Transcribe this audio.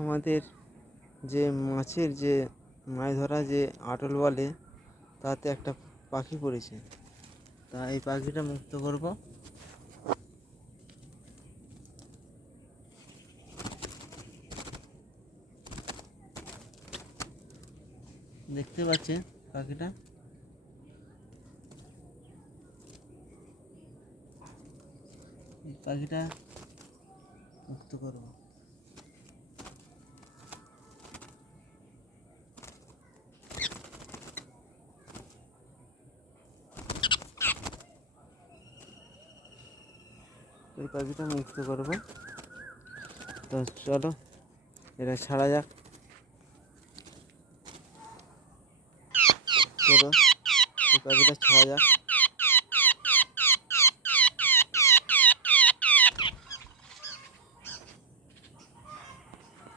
আমাদের যে মাছের যে মাছ ধরা যে আটল বলে তাতে একটা পাখি পড়েছে, তা এই পাখিটা মুক্ত করব। দেখতে পাচ্ছেন পাখিটা, এই পাখিটা মুক্ত করব। এই পাখিটা মুক্ত করব, তো চলো এটা ছাড়া যাক। চলো এই পাখিটা ছাড়া যাক।